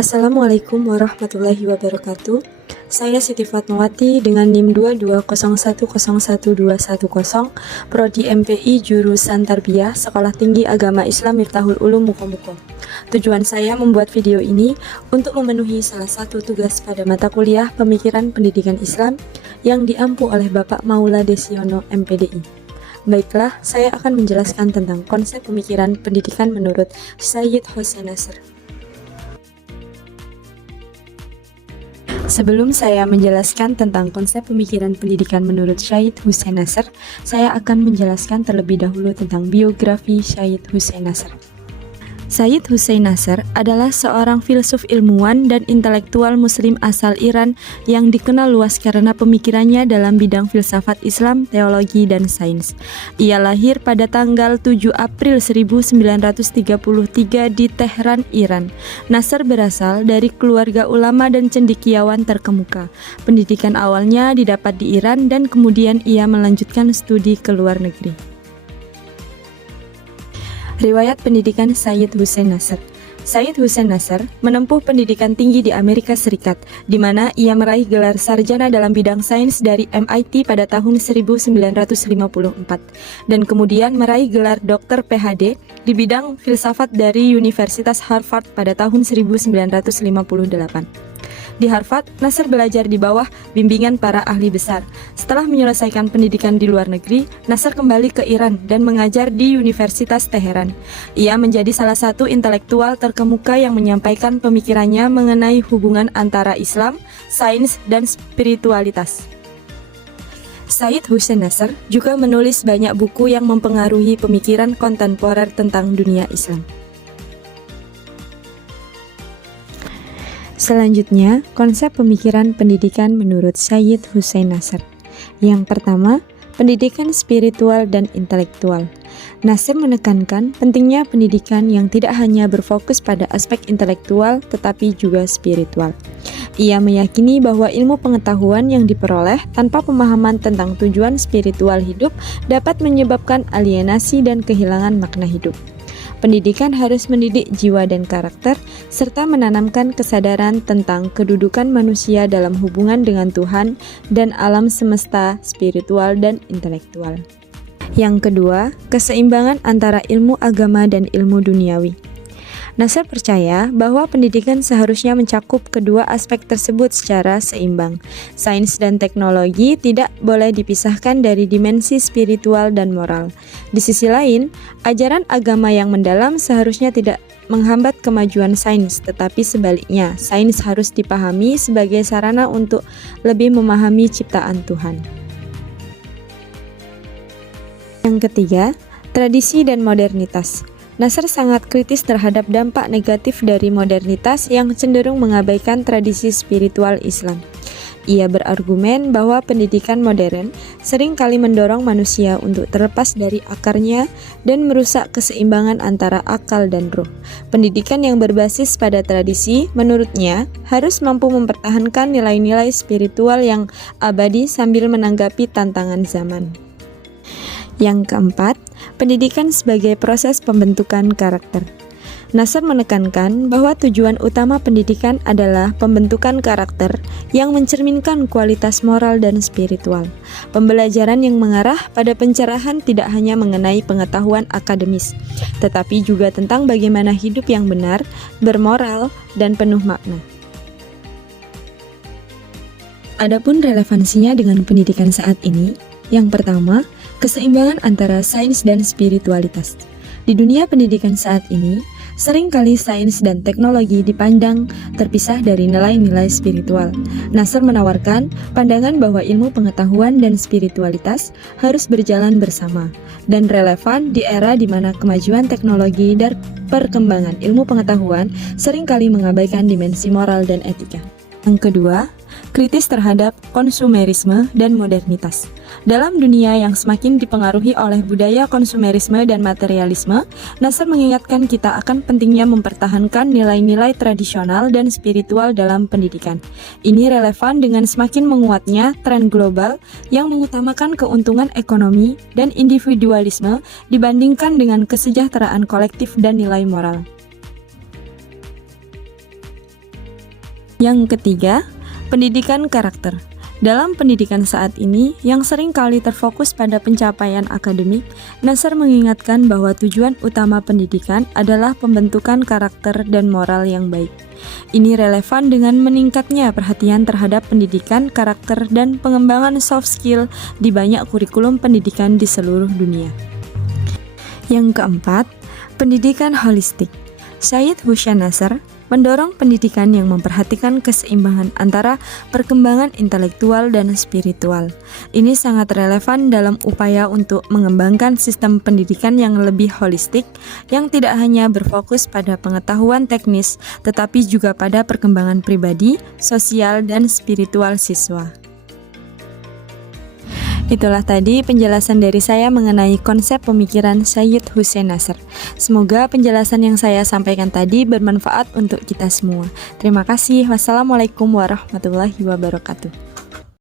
Assalamualaikum warahmatullahi wabarakatuh. Saya Siti Fatmawati dengan NIM 2201011210, Prodi MPI jurusan Tarbiyah, Sekolah Tinggi Agama Islam Miftahul Ulum Mukomuko. Tujuan saya membuat video ini untuk memenuhi salah satu tugas pada mata kuliah Pemikiran Pendidikan Islam yang diampu oleh Bapak Maula Desiono MPDI. Baiklah, saya akan menjelaskan tentang konsep pemikiran pendidikan menurut Syed Hussein Nasr. Sebelum saya menjelaskan tentang konsep pemikiran pendidikan menurut Syed Hussein Nasr, saya akan menjelaskan terlebih dahulu tentang biografi Syed Hussein Nasr. Syed Hussein Nasr adalah seorang filsuf ilmuwan dan intelektual muslim asal Iran yang dikenal luas karena pemikirannya dalam bidang filsafat Islam, teologi, dan sains. Ia lahir pada tanggal 7 April 1933 di Tehran, Iran. Nasr berasal dari keluarga ulama dan cendekiawan terkemuka. Pendidikan awalnya didapat di Iran dan kemudian ia melanjutkan studi ke luar negeri. Riwayat pendidikan Syed Hussein Nasr. Syed Hussein Nasr menempuh pendidikan tinggi di Amerika Serikat, di mana ia meraih gelar sarjana dalam bidang sains dari MIT pada tahun 1954, dan kemudian meraih gelar doktor PhD di bidang filsafat dari Universitas Harvard pada tahun 1958. Di Harvard, Nasr belajar di bawah bimbingan para ahli besar. Setelah menyelesaikan pendidikan di luar negeri, Nasr kembali ke Iran dan mengajar di Universitas Teheran. Ia menjadi salah satu intelektual terkemuka yang menyampaikan pemikirannya mengenai hubungan antara Islam, sains, dan spiritualitas. Syed Hussein Nasr juga menulis banyak buku yang mempengaruhi pemikiran kontemporer tentang dunia Islam. Selanjutnya, konsep pemikiran pendidikan menurut Syed Hussein Nasr. Yang pertama, pendidikan spiritual dan intelektual. Nasr menekankan pentingnya pendidikan yang tidak hanya berfokus pada aspek intelektual tetapi juga spiritual. Ia meyakini bahwa ilmu pengetahuan yang diperoleh tanpa pemahaman tentang tujuan spiritual hidup dapat menyebabkan alienasi dan kehilangan makna hidup. Pendidikan harus mendidik jiwa dan karakter, serta menanamkan kesadaran tentang kedudukan manusia dalam hubungan dengan Tuhan dan alam semesta spiritual dan intelektual. Yang kedua, keseimbangan antara ilmu agama dan ilmu duniawi. Nasr percaya bahwa pendidikan seharusnya mencakup kedua aspek tersebut secara seimbang. Sains dan teknologi tidak boleh dipisahkan dari dimensi spiritual dan moral. Di sisi lain, ajaran agama yang mendalam seharusnya tidak menghambat kemajuan sains, tetapi sebaliknya, sains harus dipahami sebagai sarana untuk lebih memahami ciptaan Tuhan. Yang ketiga, tradisi dan modernitas. Nasr sangat kritis terhadap dampak negatif dari modernitas yang cenderung mengabaikan tradisi spiritual Islam. Ia berargumen bahwa pendidikan modern sering kali mendorong manusia untuk terlepas dari akarnya dan merusak keseimbangan antara akal dan ruh. Pendidikan yang berbasis pada tradisi, menurutnya, harus mampu mempertahankan nilai-nilai spiritual yang abadi sambil menanggapi tantangan zaman. Yang keempat, pendidikan sebagai proses pembentukan karakter. Nasr menekankan bahwa tujuan utama pendidikan adalah pembentukan karakter yang mencerminkan kualitas moral dan spiritual. Pembelajaran yang mengarah pada pencerahan tidak hanya mengenai pengetahuan akademis, tetapi juga tentang bagaimana hidup yang benar, bermoral, dan penuh makna. Adapun relevansinya dengan pendidikan saat ini, yang pertama, keseimbangan antara sains dan spiritualitas. Di dunia pendidikan saat ini, seringkali sains dan teknologi dipandang terpisah dari nilai-nilai spiritual. Nasr menawarkan pandangan bahwa ilmu pengetahuan dan spiritualitas harus berjalan bersama dan relevan di era di mana kemajuan teknologi dan perkembangan ilmu pengetahuan seringkali mengabaikan dimensi moral dan etika. Yang kedua, kritis terhadap konsumerisme dan modernitas. Dalam dunia yang semakin dipengaruhi oleh budaya konsumerisme dan materialisme, Nasr mengingatkan kita akan pentingnya mempertahankan nilai-nilai tradisional dan spiritual dalam pendidikan. Ini relevan dengan semakin menguatnya tren global yang mengutamakan keuntungan ekonomi dan individualisme dibandingkan dengan kesejahteraan kolektif dan nilai moral. Yang ketiga, pendidikan karakter. Dalam pendidikan saat ini, yang sering kali terfokus pada pencapaian akademik, Nasr mengingatkan bahwa tujuan utama pendidikan adalah pembentukan karakter dan moral yang baik. Ini relevan dengan meningkatnya perhatian terhadap pendidikan karakter dan pengembangan soft skill di banyak kurikulum pendidikan di seluruh dunia. Yang keempat, pendidikan holistik. Syed Hussein Nasr mendorong pendidikan yang memperhatikan keseimbangan antara perkembangan intelektual dan spiritual. Ini sangat relevan dalam upaya untuk mengembangkan sistem pendidikan yang lebih holistik, yang tidak hanya berfokus pada pengetahuan teknis, tetapi juga pada perkembangan pribadi, sosial, dan spiritual siswa. Itulah tadi penjelasan dari saya mengenai konsep pemikiran Syed Hussein Nasr. Semoga penjelasan yang saya sampaikan tadi bermanfaat untuk kita semua. Terima kasih. Wassalamualaikum warahmatullahi wabarakatuh.